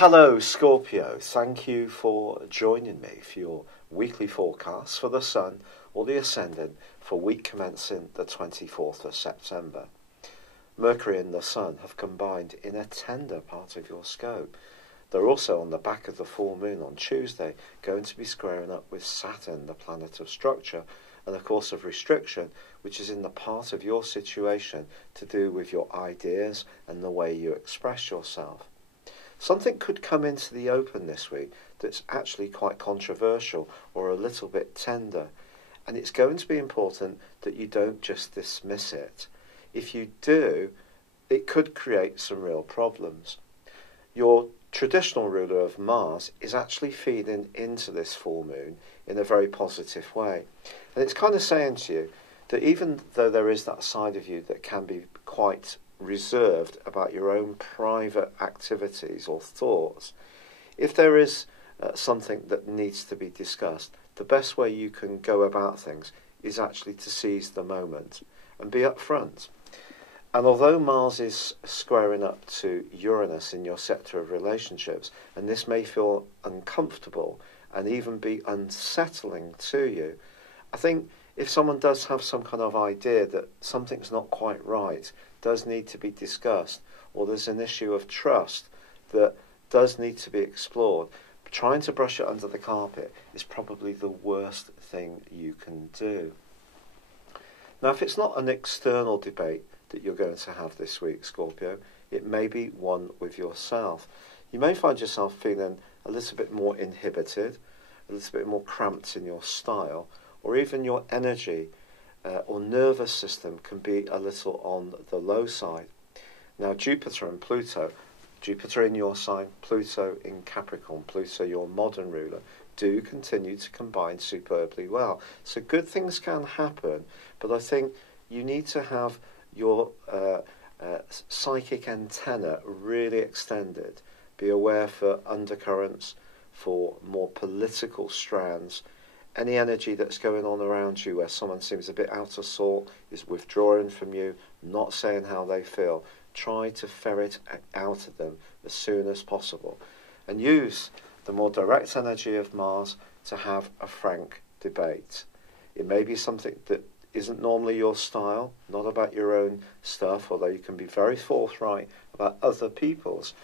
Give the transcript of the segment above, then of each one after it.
Hello Scorpio, thank you for joining me for your weekly forecast for the Sun or the Ascendant for week commencing the 24th of September. Mercury and the Sun have combined in a tender part of your scope. They're also on the back of the full moon on Tuesday, going to be squaring up with Saturn, the planet of structure, and of course of restriction, which is in the part of your situation to do with your ideas and the way you express yourself. Something could come into the open this week that's actually quite controversial or a little bit tender, and it's going to be important that you don't just dismiss it. If you do, it could create some real problems. Your traditional ruler of Mars is actually feeding into this full moon in a very positive way, and it's kind of saying to you that even though there is that side of you that can be quite reserved about your own private activities or thoughts, if there is something that needs to be discussed, the best way you can go about things is actually to seize the moment and be upfront. And although Mars is squaring up to Uranus in your sector of relationships, and this may feel uncomfortable and even be unsettling to you, I think if someone does have some kind of idea that something's not quite right, does need to be discussed, or there's an issue of trust that does need to be explored, trying to brush it under the carpet is probably the worst thing you can do. Now, if it's not an external debate that you're going to have this week, Scorpio, it may be one with yourself. You may find yourself feeling a little bit more inhibited, a little bit more cramped in your style, or even your energy or nervous system can be a little on the low side. Now, Jupiter and Pluto, Jupiter in your sign, Pluto in Capricorn, Pluto your modern ruler, do continue to combine superbly well. So good things can happen, but I think you need to have your psychic antenna really extended. Be aware for undercurrents, for more political strands. Any energy that's going on around you where someone seems a bit out of sort, is withdrawing from you, not saying how they feel, try to ferret out of them as soon as possible. And use the more direct energy of Mars to have a frank debate. It may be something that isn't normally your style, not about your own stuff, although you can be very forthright about other people's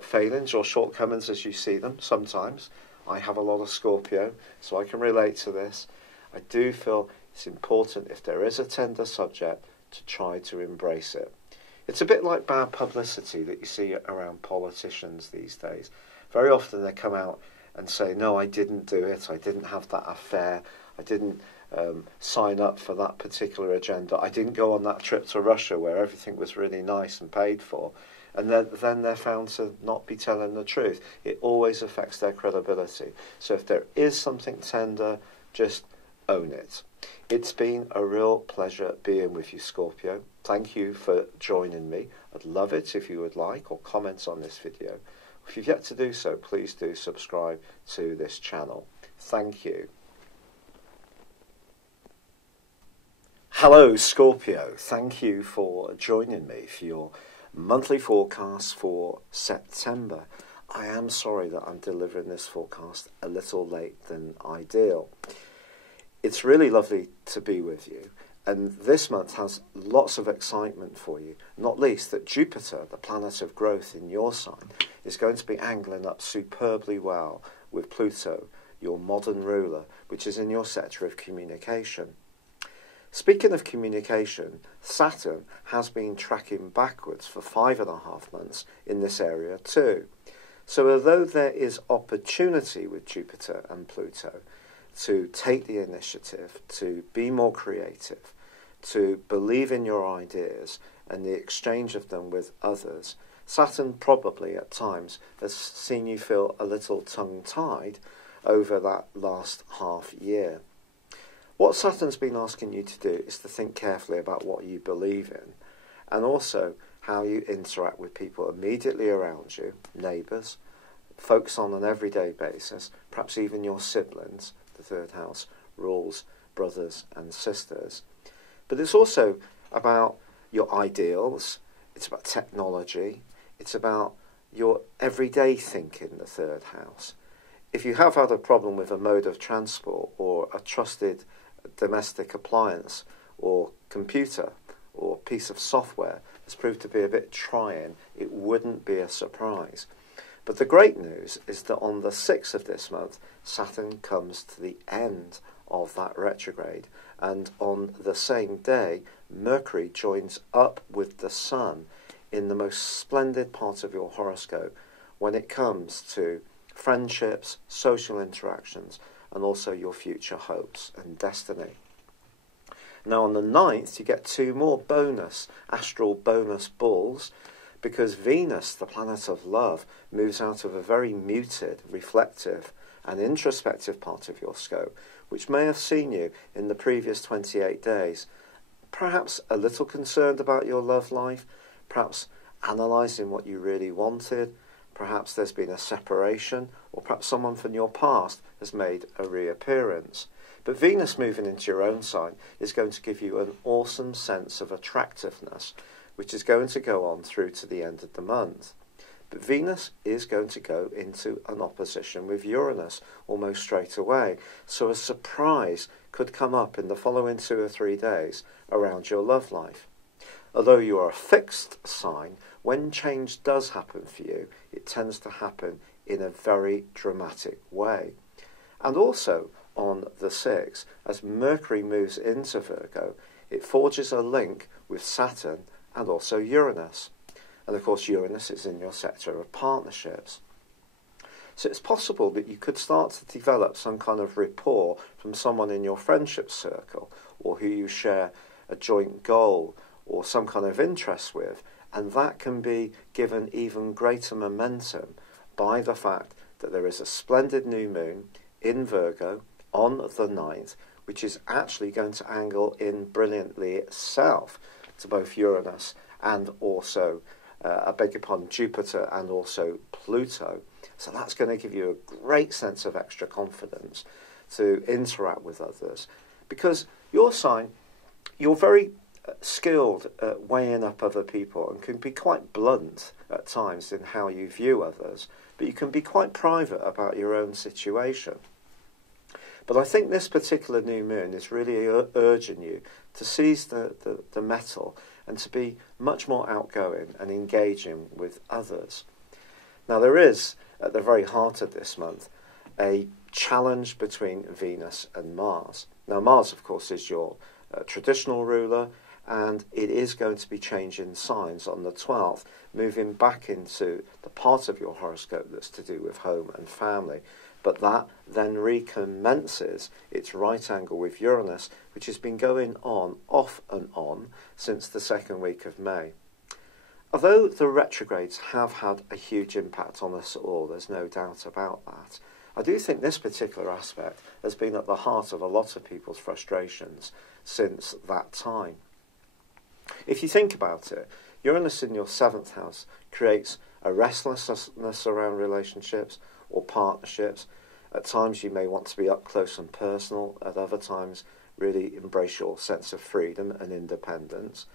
failings or shortcomings as you see them sometimes. I have a lot of Scorpio, so I can relate to this. I do feel it's important, if there is a tender subject, to try to embrace it. It's a bit like bad publicity that you see around politicians these days. Very often they come out and say, no, I didn't do it, I didn't have that affair, I didn't sign up for that particular agenda, I didn't go on that trip to Russia where everything was really nice and paid for. And then they're found to not be telling the truth. It always affects their credibility. So if there is something tender, just own it. It's been a real pleasure being with you, Scorpio. Thank you for joining me. I'd love it if you would like or comment on this video. If you've yet to do so, please do subscribe to this channel. Thank you. Hello, Scorpio. Thank you for joining me for your monthly forecast for September. I am sorry that I'm delivering this forecast a little late than ideal. It's really lovely to be with you, and this month has lots of excitement for you, not least that Jupiter, the planet of growth in your sign, is going to be angling up superbly well with Pluto, your modern ruler, which is in your sector of communication. Speaking of communication, Saturn has been tracking backwards for 5.5 months in this area too. So although there is opportunity with Jupiter and Pluto to take the initiative, to be more creative, to believe in your ideas and the exchange of them with others, Saturn probably at times has seen you feel a little tongue-tied over that last half year. What Saturn's been asking you to do is to think carefully about what you believe in, and also how you interact with people immediately around you, neighbours, folks on an everyday basis, perhaps even your siblings. The third house rules brothers and sisters. But it's also about your ideals, it's about technology, it's about your everyday thinking, the third house. If you have had a problem with a mode of transport or a trusted domestic appliance or computer or piece of software that's proved to be a bit trying, it wouldn't be a surprise. But the great news is that on the 6th of this month, Saturn comes to the end of that retrograde, and on the same day, Mercury joins up with the Sun in the most splendid part of your horoscope when it comes to friendships, social interactions, and also your future hopes and destiny. Now on the 9th, you get 2 more astral bonus balls, because Venus, the planet of love, moves out of a very muted, reflective and introspective part of your scope, which may have seen you in the previous 28 days, perhaps a little concerned about your love life, perhaps analysing what you really wanted, perhaps there's been a separation, or perhaps someone from your past has made a reappearance. But Venus moving into your own sign is going to give you an awesome sense of attractiveness, which is going to go on through to the end of the month. But Venus is going to go into an opposition with Uranus almost straight away, so a surprise could come up in the following 2 or 3 days around your love life. Although you are a fixed sign, when change does happen for you, it tends to happen in a very dramatic way. And also on the 6th, as Mercury moves into Virgo, it forges a link with Saturn and also Uranus. And of course Uranus is in your sector of partnerships. So it's possible that you could start to develop some kind of rapport from someone in your friendship circle, or who you share a joint goal or some kind of interest with, and that can be given even greater momentum by the fact that there is a splendid new moon in Virgo on the 9th, which is actually going to angle in brilliantly itself to both Uranus and also, Jupiter and also Pluto. So that's going to give you a great sense of extra confidence to interact with others. Because your sign, you're very skilled at weighing up other people and can be quite blunt at times in how you view others, but you can be quite private about your own situation. But I think this particular new moon is really urging you to seize the mettle and to be much more outgoing and engaging with others. Now there is, at the very heart of this month, a challenge between Venus and Mars. Now Mars, of course, is your traditional ruler, and it is going to be changing signs on the 12th, moving back into the part of your horoscope that's to do with home and family. But that then recommences its right angle with Uranus, which has been going on, off and on, since the 2nd week of May. Although the retrogrades have had a huge impact on us all, there's no doubt about that, I do think this particular aspect has been at the heart of a lot of people's frustrations since that time. If you think about it, Uranus in your 7th house creates a restlessness around relationships or partnerships. At times you may want to be up close and personal, at other times really embrace your sense of freedom and independence.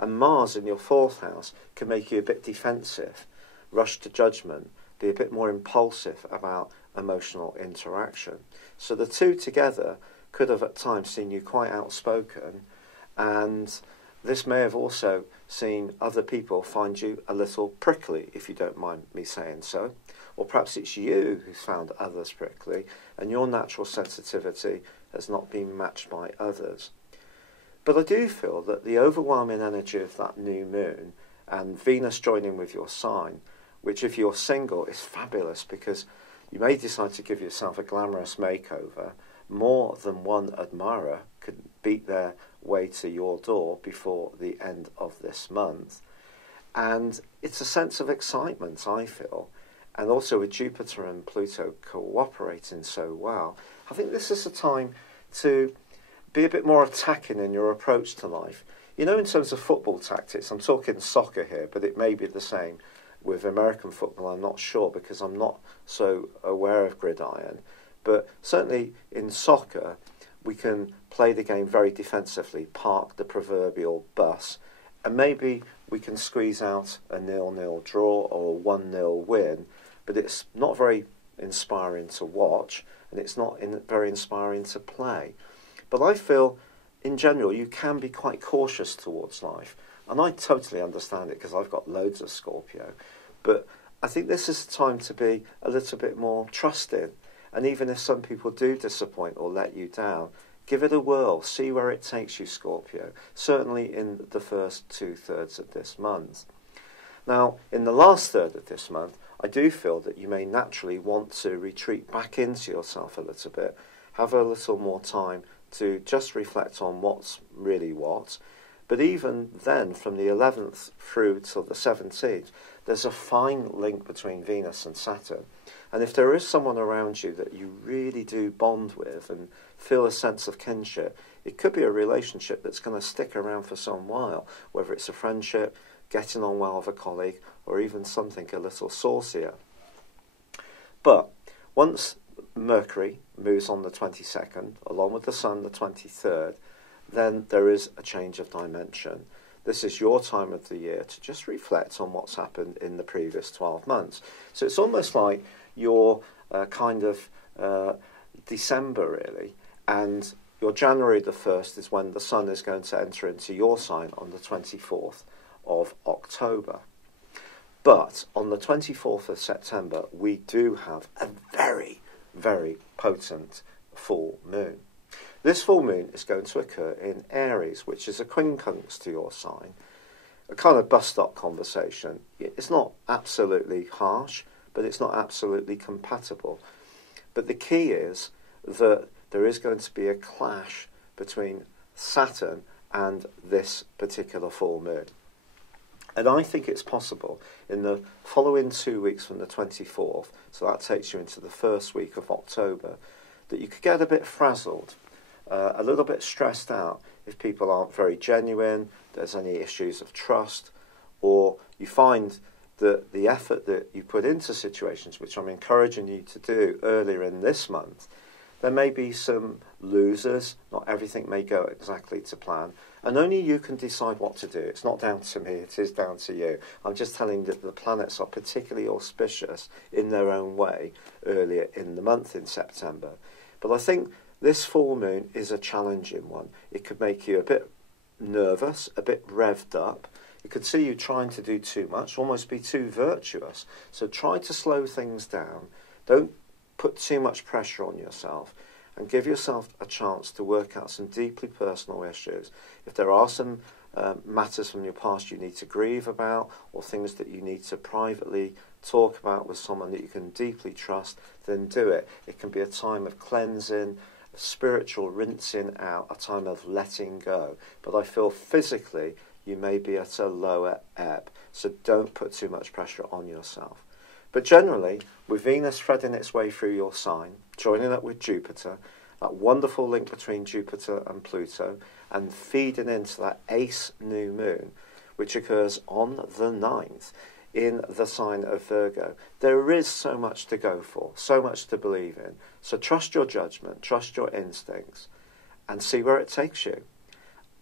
And Mars in your 4th house can make you a bit defensive, rush to judgment, be a bit more impulsive about emotional interaction. So the two together could have at times seen you quite outspoken, and this may have also seen other people find you a little prickly, if you don't mind me saying so. Or perhaps it's you who's found others prickly, and your natural sensitivity has not been matched by others. But I do feel that the overwhelming energy of that new moon and Venus joining with your sign, which if you're single is fabulous, because you may decide to give yourself a glamorous makeover. More than one admirer could beat their way to your door before the end of this month. And it's a sense of excitement, I feel. And also with Jupiter and Pluto cooperating so well, I think this is a time to be a bit more attacking in your approach to life. You know, in terms of football tactics, I'm talking soccer here, but it may be the same with American football, I'm not sure, because I'm not so aware of gridiron. But certainly in soccer, we can play the game very defensively, park the proverbial bus, and maybe we can squeeze out a 0-0 draw or a 1-0 win, but it's not very inspiring to watch, and it's not very inspiring to play. But I feel, in general, you can be quite cautious towards life. And I totally understand it because I've got loads of Scorpio. But I think this is the time to be a little bit more trusting. And even if some people do disappoint or let you down, give it a whirl. See where it takes you, Scorpio. Certainly in the first 2/3 of this month. Now, in the last third of this month, I do feel that you may naturally want to retreat back into yourself a little bit. Have a little more time to just reflect on what's really what. But even then, from the 11th through till the 17th, there's a fine link between Venus and Saturn. And if there is someone around you that you really do bond with and feel a sense of kinship, it could be a relationship that's going to stick around for some while, whether it's a friendship, getting on well with a colleague, or even something a little saucier. But once Mercury moves on the 22nd, along with the Sun the 23rd, then there is a change of dimension. This is your time of the year to just reflect on what's happened in the previous 12 months. So it's almost like your December, really, and your January the 1st is when the Sun is going to enter into your sign on the 24th of October. But on the 24th of September, we do have a very, very potent full moon. This full moon is going to occur in Aries, which is a quincunx to your sign. A kind of bus-stop conversation. It's not absolutely harsh, but it's not absolutely compatible. But the key is that there is going to be a clash between Saturn and this particular full moon. And I think it's possible in the following 2 weeks from the 24th, so that takes you into the first week of October, that you could get a bit frazzled, a little bit stressed out if people aren't very genuine, there's any issues of trust, or you find that the effort that you put into situations, which I'm encouraging you to do earlier in this month, there may be some losers, not everything may go exactly to plan, and only you can decide what to do. It's not down to me, it is down to you. I'm just telling you that the planets are particularly auspicious in their own way earlier in the month in September. But I think this full moon is a challenging one. It could make you a bit nervous, a bit revved up. It could see you trying to do too much, almost be too virtuous. So try to slow things down. Don't put too much pressure on yourself, and give yourself a chance to work out some deeply personal issues. If there are some matters from your past you need to grieve about, or things that you need to privately talk about with someone that you can deeply trust, then do it. It can be a time of cleansing, spiritual rinsing out, a time of letting go. But I feel physically you may be at a lower ebb, so don't put too much pressure on yourself. But generally, with Venus threading its way through your sign, joining up with Jupiter, that wonderful link between Jupiter and Pluto, and feeding into that ace new moon, which occurs on the 9th in the sign of Virgo, there is so much to go for, so much to believe in. So trust your judgment, trust your instincts, and see where it takes you.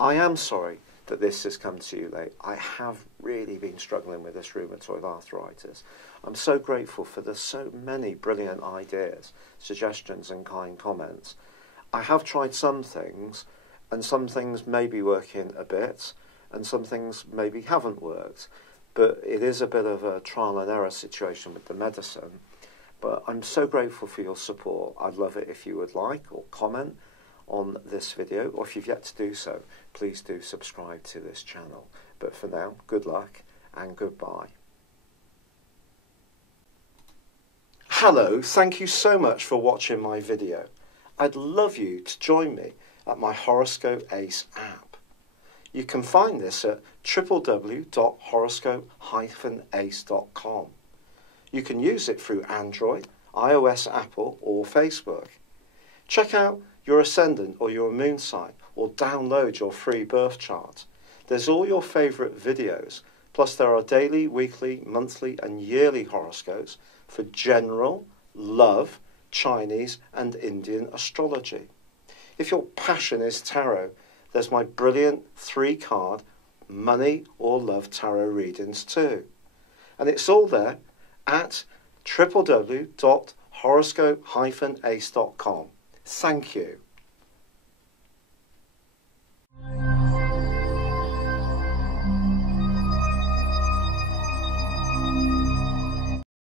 I am sorry that this has come to you late. I have really been struggling with this rheumatoid arthritis. I'm so grateful for the so many brilliant ideas, suggestions and kind comments. I have tried some things, and some things may be working a bit, and some things maybe haven't worked. But it is a bit of a trial and error situation with the medicine. But I'm so grateful for your support. I'd love it if you would like or comment on this video, or if you've yet to do so, please do subscribe to this channel. But for now, good luck and goodbye. Hello, thank you so much for watching my video. I'd love you to join me at my Horoscope Ace app. You can find this at www.horoscope-ace.com. You can use it through Android, iOS, Apple or Facebook. Check out your ascendant or your moon sign, or download your free birth chart. There's all your favourite videos, plus there are daily, weekly, monthly and yearly horoscopes for general, love, Chinese and Indian astrology. If your passion is tarot, there's my brilliant 3-card money or love tarot readings too. And it's all there at www.horoscope-ace.com. Thank you.